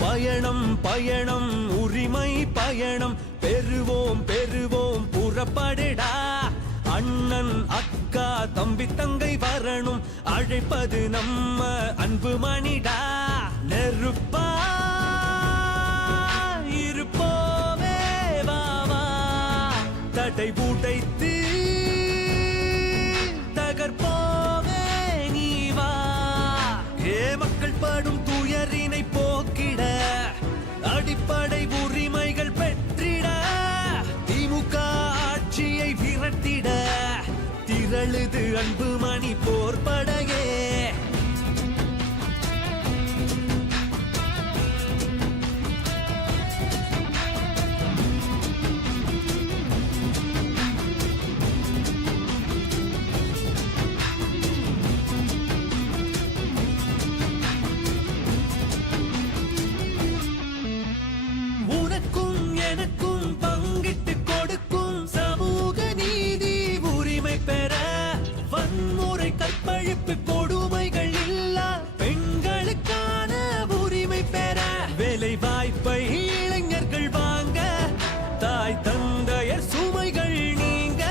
பயணம் பயணம் உரிமை பயணம் பெறுவோம் பெறுவோம் புறப்படடா. அண்ணன் அக்கா தம்பி தங்கை வரணும் அழைப்பது நம்ம அன்பு மணிடா. நெருப்பா இருப்போமே வாவா தடை உடைத்து தகர்ப்போமே நீ வா. ஏ மக்கள் படும் துயரினை போக்கிட அடிப்படை உரிமைகள் பெற்றிட திமுக ஆட்சியை விரட்டிட திரளுது அன்பு மணி போர்படையே. எனக்கும் பங்கிட்டு கொடுக்கும் சமூக நீதி உரிமை பெற வன்முறை கற்பழிப்பு கொடுமைகள் இல்லா பெண்களுக்கான உரிமை பெற வேலை வாய்ப்பை இளைஞர்கள் வாங்க தாய் தந்தையர் சுமைகள் நீங்க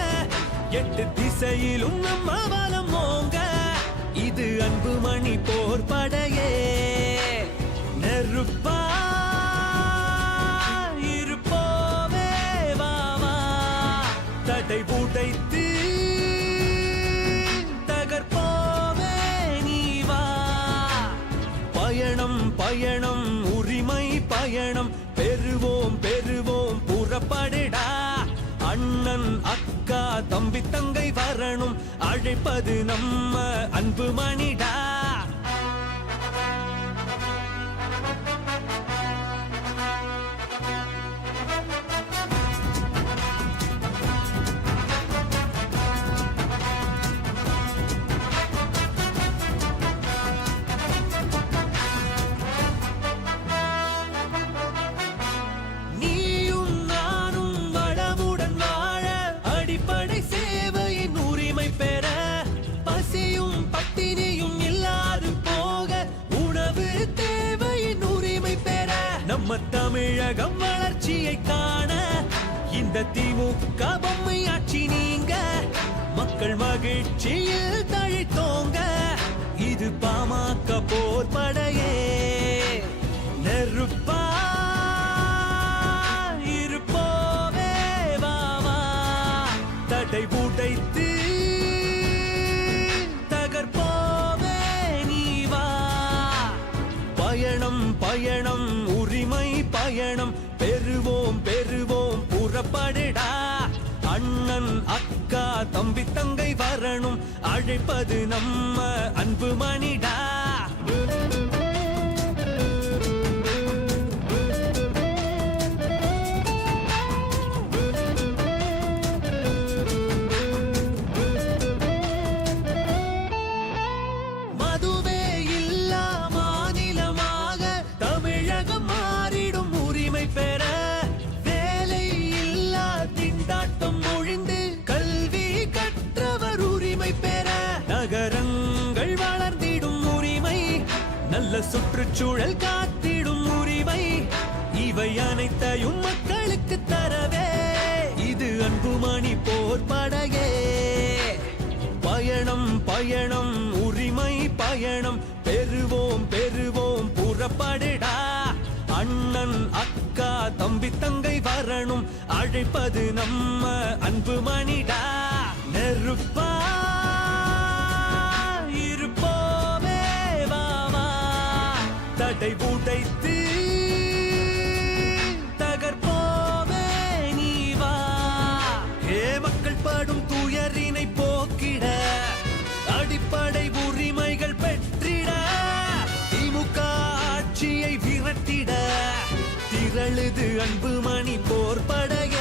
8 திசையிலும் நம்ம பலம் ஓங்க இது அன்பு மணி போர்படையே. நெருப்பா தடை உடைத்து தகர்ப்போமே நீ வா. பயணம் பயணம் உரிமை பயணம் பெறுவோம் பெறுவோம் புறப்படடா. அண்ணன் அக்கா தம்பி தங்கை வரணும் அழைப்பது நம்ம அன்பு மணிடா. சேவையின் உரிமை பெற பசியும் பட்டினியும் இல்லாது போக உணவு தேவையின் உரிமை பெற நம்ம தமிழகம் வளர்ச்சியை காண இந்த திமுக பொம்மை ஆட்சி நீங்க மக்கள் மகிழ்ச்சியில் தழைத்தோங்க இது பாமக போர்படையே. நெருப்பா தடை உடைத்து தகர்ப்போமே நீ வா. பயணம் பயணம் உரிமை பயணம் பெறுவோம் பெறுவோம் புறப்படடா. அண்ணன் அக்கா தம்பி தங்கை வரணும் அழைப்பது நம்ம அன்பு மணிடா. பெற வேலை இல்லா திண்டாட்டம் ஒழிந்து கல்வி கற்றவர் உரிமை பெற நகரங்கள் வளர்ந்திடும் உரிமை நல்ல சுற்றுச்சூழல் காத்திடும் உரிமை இவை அனைத்தையும் மக்களுக்கு தரவே இது அன்பு மணி போர்படையே. பயணம் பயணம் உரிமை பயணம் பெறுவோம் பெறுவோம் புறப்படடா. அண்ணன் அக்கா தம்பி தங்கை வரணும் அழைப்பது நம்ம அன்பு மணிடா. நெருப்பா இருப்போமே வாவா தடை உடைத்து தகர்ப்போமே நீ வா. ஏ மக்கள் படும் துயரினை போக்கிட அடிப்படை உரிமைகள் பெற்றிட திமுக ஆட்சியை விரட்டிட திரளுது அன்பு மணி போர்படையே.